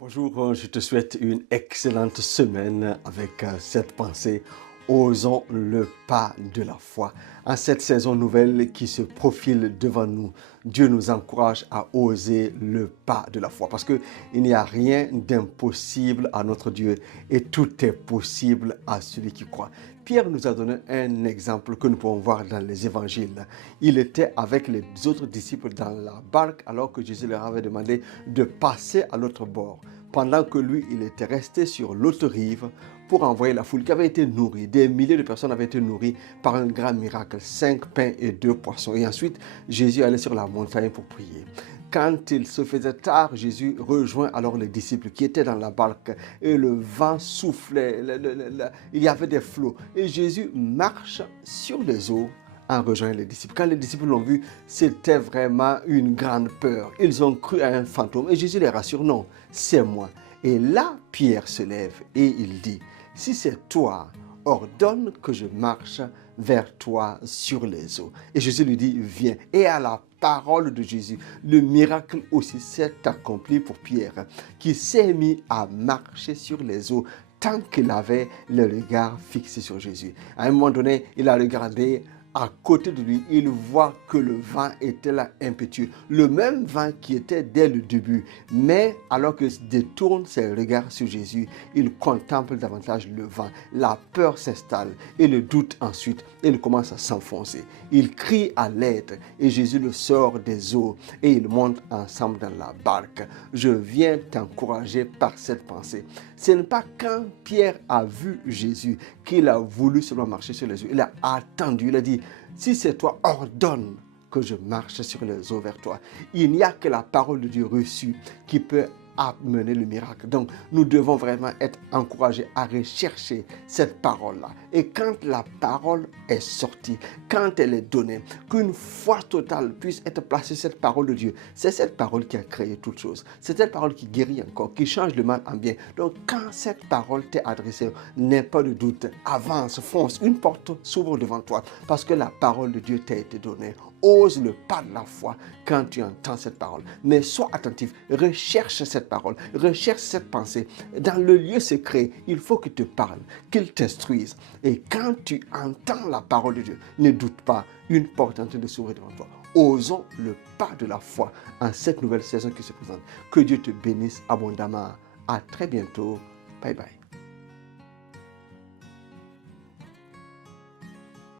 Bonjour, je te souhaite une excellente semaine avec cette pensée. Osons le pas de la foi. En cette saison nouvelle qui se profile devant nous, Dieu nous encourage à oser le pas de la foi parce qu'il n'y a rien d'impossible à notre Dieu et tout est possible à celui qui croit. Pierre nous a donné un exemple que nous pouvons voir dans les évangiles. Il était avec les autres disciples dans la barque alors que Jésus leur avait demandé de passer à l'autre bord. Pendant que lui, il était resté sur l'autre rive pour envoyer la foule qui avait été nourrie. Des milliers de personnes avaient été nourries par un grand miracle, 5 pains et 2 poissons. Et ensuite, Jésus allait sur la montagne pour prier. Quand il se faisait tard, Jésus rejoint alors les disciples qui étaient dans la barque et le vent soufflait, il y avait des flots. Et Jésus marche sur les eaux en rejoignant les disciples. Quand les disciples l'ont vu, c'était vraiment une grande peur. Ils ont cru à un fantôme et Jésus les rassure, non, c'est moi. Et là, Pierre se lève et il dit, si c'est toi, ordonne que je marche vers toi sur les eaux. Et Jésus lui dit, viens. Et à la parole de Jésus, le miracle aussi s'est accompli pour Pierre, qui s'est mis à marcher sur les eaux tant qu'il avait le regard fixé sur Jésus. À un moment donné, il a regardé à côté de lui, il voit que le vent était là impétueux. Le même vent qui était dès le début. Mais alors qu'il détourne ses regards sur Jésus, il contemple davantage le vent. La peur s'installe et le doute ensuite. Et il commence à s'enfoncer. Il crie à l'aide et Jésus le sort des eaux et ils montent ensemble dans la barque. Je viens t'encourager par cette pensée. Ce n'est pas quand Pierre a vu Jésus qu'il a voulu seulement marcher sur les eaux. Il a attendu, il a dit, si c'est toi, ordonne que je marche sur les eaux vers toi. Il n'y a que la parole de Dieu reçue qui peut amener le miracle. Donc, nous devons vraiment être encouragés à rechercher cette parole-là. Et quand la parole est sortie, quand elle est donnée, qu'une foi totale puisse être placée sur cette parole de Dieu, c'est cette parole qui a créé toutes choses. C'est cette parole qui guérit encore, qui change le mal en bien. Donc, quand cette parole t'est adressée, n'aie pas de doute, avance, fonce, une porte s'ouvre devant toi parce que la parole de Dieu t'a été donnée. Ose le pas de la foi quand tu entends cette parole. Mais sois attentif, recherche cette parole, recherche cette pensée. Dans le lieu secret, il faut qu'il te parle, qu'il t'instruise. Et quand tu entends la parole de Dieu, ne doute pas, une porte est en train de s'ouvrir devant toi. Osons le pas de la foi en cette nouvelle saison qui se présente. Que Dieu te bénisse abondamment. À très bientôt. Bye bye.